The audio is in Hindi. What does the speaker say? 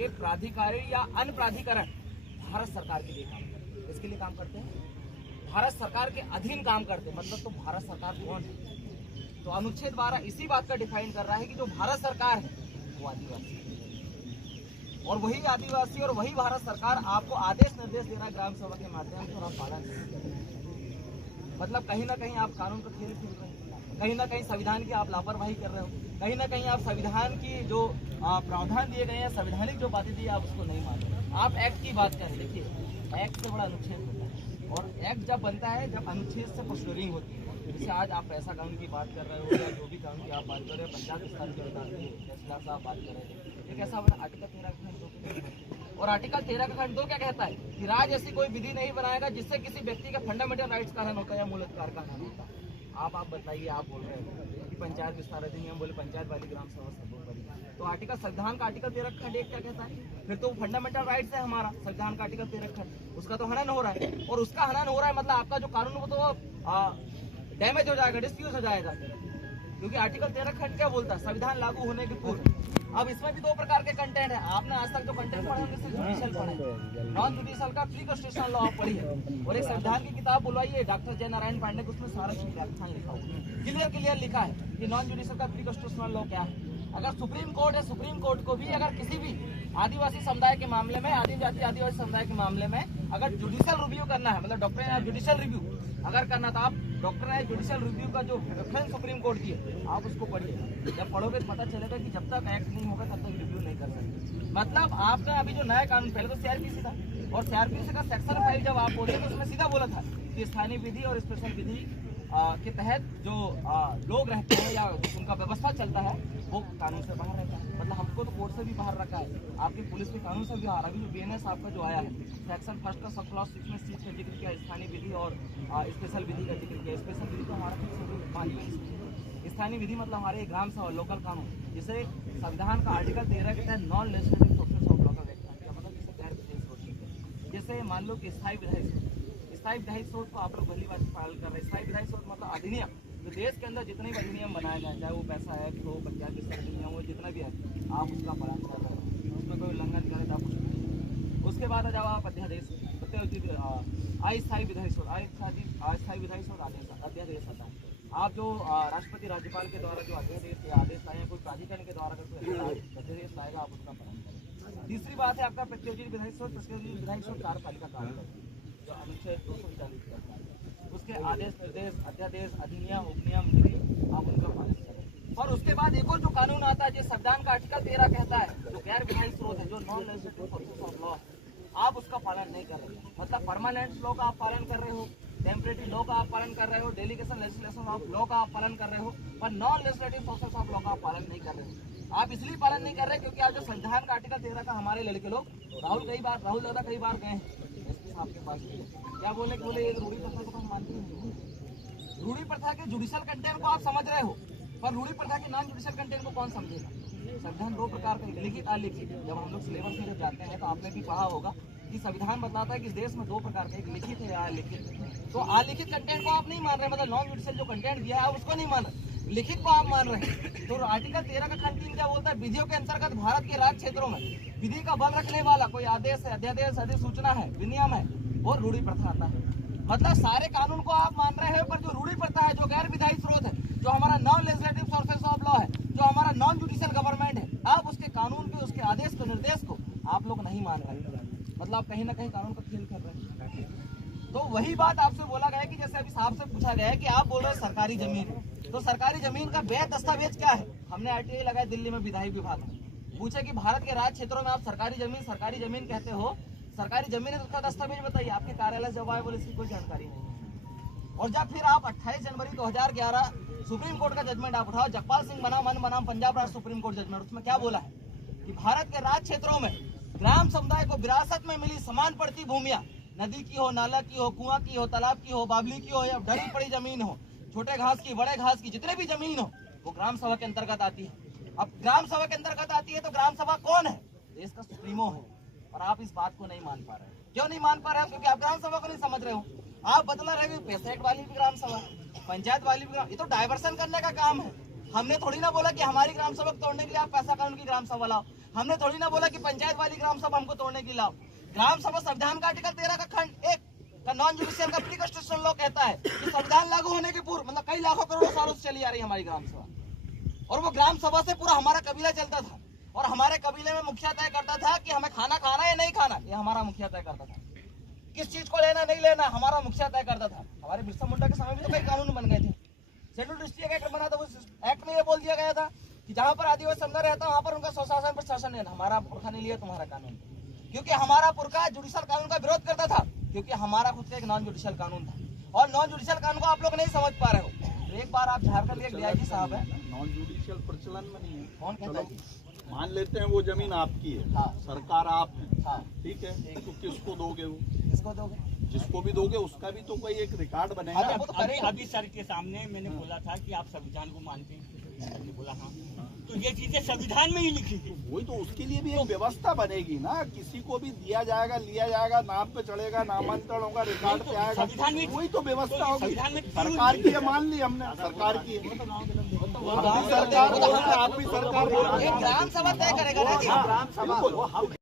कि प्राधिकारी या अन्य प्राधिकरण भारत सरकार के लिए काम करते हैं। इसके लिए काम करते हैं, भारत सरकार के अधीन काम करते हैं। मतलब तो भारत सरकार कौन है? तो अनुच्छेद 12 इसी बात का डिफाइन कर रहा है कि जो भारत सरकार है वो आदिवासी है, और वही आदिवासी और वही भारत सरकार आपको आदेश निर्देश दे रहा है ग्राम सभा के माध्यम से, और आप पालन नहीं कर रहे। मतलब कहीं ना कहीं आप कानून का खेल खेल रहे हैं, कहीं ना कहीं संविधान की आप लापरवाही कर रहे हो, कहीं ना कहीं आप संविधान की जो प्रावधान दिए गए हैं, संवैधानिक जो बातें दी आप उसको नहीं मान रहे। आप एक्ट की बात करें, देखिए एक्ट से बड़ा अनुच्छेद होता है, और एक्ट जब बनता है जब अनुच्छेद से पोस्टरिंग होती है। जैसे आज आप पैसा कानून की बात कर रहे हो या जो भी कानून की आप बात कर रहे हो, पंचायत स्थान के फैसला से आप बात कर रहे थे, एक ऐसा बना आर्टिकल 13 का खंड 2, और आर्टिकल 13 का खंड 2 क्या कहता है कि राज्य ऐसी कोई विधि नहीं बनाएगा जिससे किसी व्यक्ति का फंडामेंटल राइट्स का हनन होता है या मूल अधिकार का हनन होता है। आप बताइए, आप बोल रहे हो कि पंचायत विस्तार अधिनियम बोले पंचायत वाली ग्राम सभा से तो आर्टिकल संविधान का आर्टिकल 13 खंड 1 क्या कहता है? फिर तो फंडामेंटल राइट्स है हमारा संविधान का आर्टिकल 13 खंड, उसका तो हनन हो रहा है, और उसका हनन हो रहा है मतलब आपका जो कानून वो तो डैमेज हो जाएगा, डिस्यूज हो जाएगा, क्योंकि आर्टिकल 13 खंड क्या बोलता है? संविधान लागू होने के पूर्व। अब इसमें भी दो प्रकार के कंटेंट है। आपने आज तक जो कंटेंट पढ़े होंगे सिर्फ जुडिशियल पढ़े, नॉन जुडिशियल का प्री कॉन्स्टिट्यूशनल लॉ पढ़ी है, और एक संविधान की किताब बुलवाइए डॉक्टर जय नारायण पांडे को, उसमें सारा व्याख्यान लिखा हुआ क्लियर लिखा है कि नॉन जुडिशियल का प्री कॉन्स्टिट्यूशनल लॉ क्या है। अगर सुप्रीम कोर्ट है, सुप्रीम कोर्ट को भी अगर किसी भी आदिवासी समुदाय के मामले में, आदिवासी समुदाय के मामले में अगर जुडिशियल रिव्यू करना है, मतलब डॉक्टर जुडिशियल रिव्यू अगर करना, तो आप डॉक्टर जुडिशियल रिव्यू का जो रेफरेंस सुप्रीम कोर्ट की है आप उसको पढ़िए। जब पढ़ोगे तो पता चलेगा कि जब तक एक्ट नहीं होगा तब तक रिव्यू नहीं कर सकते। मतलब आपने अभी जो नया कानून, पहले तो सीआरपीसी था, और सीआरपीसी का सेक्शन 5 जब आप बोले तो उसमें सीधा बोला था कि स्थानीय विधि और स्पेशल विधि के तहत जो लोग रहते हैं या उनका व्यवस्था चलता है वो कानून से बाहर रहता है। मतलब हमको तो कोर्ट से भी बाहर रखा है, आपके पुलिस के कानून से भी बाहर। अभी जो बीएनएस आपका जो आया है सेक्शन 1 का सब क्लॉज 6 में चीज का जिक्र किया, स्थानीय विधि और स्पेशल विधि का जिक्र किया। स्पेशल विधि तो हमारा स्थानीय विधि मतलब हमारे ग्राम सभा लोकल कानून, जिसे संविधान का आर्टिकल 13 के तहत non legislative sources of law का व्याख्या किया, मतलब जिसे गैर विधेयक स्रोत। जैसे मान लो कि स्थायी विधायी स्रोत को आप लोग पहली बार पालन कर रहे हैं। स्थायी विधायी स्रोत मतलब अधिनियम, तो देश के अंदर जितने भी अधिनियम बनाए जाए, चाहे वो पैसा एक्ट हो, पंचायत विस्तार अधिनियम हो, जितना भी है आप उसका पालन कर रहे हैं, उसमें कोई उल्लंघन करे तो आप कुछ नहीं। उसके बाद जब आप अध्यादेश अस्थायी विधायी स्रोत, अस्थायी विधायी स्रोत अध्यादेश आता है। आप जो राष्ट्रपति राज्यपाल के द्वारा जो अध्यादेश या आदेश लाए, कोई प्राधिकरण के द्वारा अध्यादेश लाएगा आप उसका पालन करें। तीसरी बात है आपका प्रत्योजित विधायी स्रोत। प्रत्योजित विधायी स्रोत कार्यपालिका कार्य जो अनुच्छेद 240 करता है, उसके आदेश निर्देश अध्यादेश अधिनियम उपनियम विधि आप उनका पालन करें। और उसके बाद एक और जो कानून आता है जो संविधान का आर्टिकल 13 कहता है, जो गैर विधायी स्रोत है, जो non legislative sources of law, आप उसका पालन नहीं कर रहे हैं। मतलब परमानेंट लॉ का आप पालन कर रहे हो, टेम्परेरी लॉ का आप पालन कर रहे हो, डेलीगेशन लेजिस्लेशन ऑफ लॉ का आप पालन कर रहे हो, पर non legislative sources of law का आप पालन नहीं कर रहे हो। आप इसलिए पालन नहीं कर रहे क्योंकि आज जो संविधान का आर्टिकल 13 का हमारे लड़के लोग राहुल दादा कई बार गए हैं आपके पास, क्या बोले ये रूढ़ी प्रथा को हम मानते हैं। रूढ़ी प्रथा के जुडिशियल कंटेंट को आप समझ रहे हो, पर रूढ़ी प्रथा के नॉन जुडिशियल कंटेंट को कौन समझेगा? संविधान दो प्रकार का, लिखित अलिखित। जब हम लोग सिलेबस में जब जाते हैं तो आपने भी पढ़ा होगा कि संविधान बताता है कि देश में दो प्रकार के, एक लिखित है या अलिखित। तो अलिखित कंटेंट को आप नहीं मान रहे, मतलब नॉन जुडिशियल जो कंटेंट दिया है आप उसको नहीं मान रहे, लिखित को आप मान रहे हैं। तो आर्टिकल 13 का खंड 3 क्या बोलता है? विधियों के अंतर्गत भारत के राज्य क्षेत्रों में विधि का बल रखने वाला कोई आदेश है, अध्यादेश, अधिसूचना है, विनियम है, और रूढ़ी प्रथा आता है। मतलब सारे कानून को आप मान रहे हैं, पर जो रूढ़ी प्रथा है, जो गैर विधायी स्रोत है, जो हमारा non legislative sources of law है, जो हमारा नॉन जुडिशियल गवर्नमेंट है, आप उसके कानून के, उसके आदेश को, निर्देश को आप लोग नहीं मान रहे। मतलब आप कहीं ना कहीं कानून का खेल कर रहे हैं। तो वही बात आपसे बोला गया कि जैसे अभी साहब से पूछा गया है कि आप बोल रहे हैं सरकारी जमीन, तो सरकारी जमीन का वैध दस्तावेज क्या है? हमने आरटीआई लगाया दिल्ली में विधायी विभाग में, पूछे कि भारत के राज्य क्षेत्रों में आप सरकारी जमीन कहते हो, सरकारी जमीन है, उसका दस्तावेज बताइए। आपके कार्यालय जब आए बोले इसकी कोई जानकारी नहीं। और जब फिर आप 28 जनवरी 2011 सुप्रीम कोर्ट का जजमेंट आप उठाओ, जगपाल सिंह बनाम पंजाब राज्य सुप्रीम कोर्ट जजमेंट, उसमें क्या बोला है कि भारत के राज्य क्षेत्रों में ग्राम समुदाय को विरासत में मिली समान पड़ती भूमियां, नदी की हो, नाला की हो, कुआं की हो, तालाब की हो, बावली की हो, या ढली पड़ी जमीन हो, छोटे घास की, बड़े घास की, जितने भी जमीन हो वो ग्राम सभा के अंतर्गत आती है। अब ग्राम सभा के अंतर्गत आती है तो ग्राम सभा कौन है? देश का सुप्रीमो है। और आप इस बात को नहीं मान पा रहे हैं। क्यों नहीं मान पा रहे हैं? क्योंकि आप ग्राम सभा को नहीं समझ रहे हो। आप बदला रहे हो पैसेट वाली भी ग्राम सभा, पंचायत वाली भी ग्राम, ये तो डाइवर्सन करने का काम है। हमने थोड़ी ना बोला कि हमारी ग्राम सभा तोड़ने के लिए आप पैसा कानून की ग्राम सभा लाओ। हमने थोड़ी ना बोला कि पंचायत वाली ग्राम सभा हमको तोड़ने की लाओ। ग्राम सभा संविधान का आर्टिकल 13 का खंड 1 का नॉन जुडिशियल का प्री कॉन्स्टिट्यूशनल लॉ कहता है कि संविधान लागू होने के पूर्व मतलब कई लाखों करोड़ों सालों से चली आ रही हमारी ग्राम सभा, और वो ग्राम सभा से पूरा हमारा कबीला चलता था, और हमारे कबीले में मुखिया तय करता था कि हमें खाना खाना या नहीं खाना, ये हमारा मुखिया तय करता था। किस चीज को लेना नहीं लेना हमारा मुखिया तय करता था। हमारे बिरसा मुंडा के समय में तो कई कानून बन गए थे। शेड्यूल डिस्ट्रिक्ट एक्ट बना था, उस एक्ट में ये बोल दिया गया था कि जहाँ पर आदिवासी समुदाय रहता है वहाँ पर उनका स्वशासन पर शासन लेना। हमारा पुरखा नहीं लिया तुम्हारा कानून, क्योंकि हमारा पुरखा जुडिशियल कानून का विरोध करता था, क्योंकि हमारा खुद का एक नॉन जुडिशियल कानून था, और नॉन जुडिशियल कानून को आप लोग नहीं समझ पा रहे हो। तो एक बार आप झारखंड के डीआईजी साहब है, नॉन जुडिशियल प्रचलन में नहीं है। कौन कहता है? मान लेते हैं वो जमीन आपकी है, हाँ। सरकार आप है, हाँ, ठीक है, तो किसको दोगे? वो किसको दोगे? जिसको भी दोगे उसका भी तो कोई एक रिकॉर्ड बनेगा। हाँ, वो तो करेगा। अभी सर के सामने मैंने बोला था कि आप संविधान को मानते हैं, मैंने बोला हाँ, तो ये चीजें संविधान में ही लिखी थी। वही तो, उसके लिए भी एक व्यवस्था बनेगी ना, किसी को भी दिया जाएगा, लिया जाएगा, नाम पे चढ़ेगा, नामांतरण होगा, रिकॉर्ड पे आएगा, संविधान में वही तो व्यवस्था होगी। संविधान में सरकार की है, मान ली हमने, सरकार की है। आप भी सरकार बोल रहे हैं, आप भी सरकार बोल रहे हैं। ग्राम सभा तय करेगा ना जी। बिल्कुल।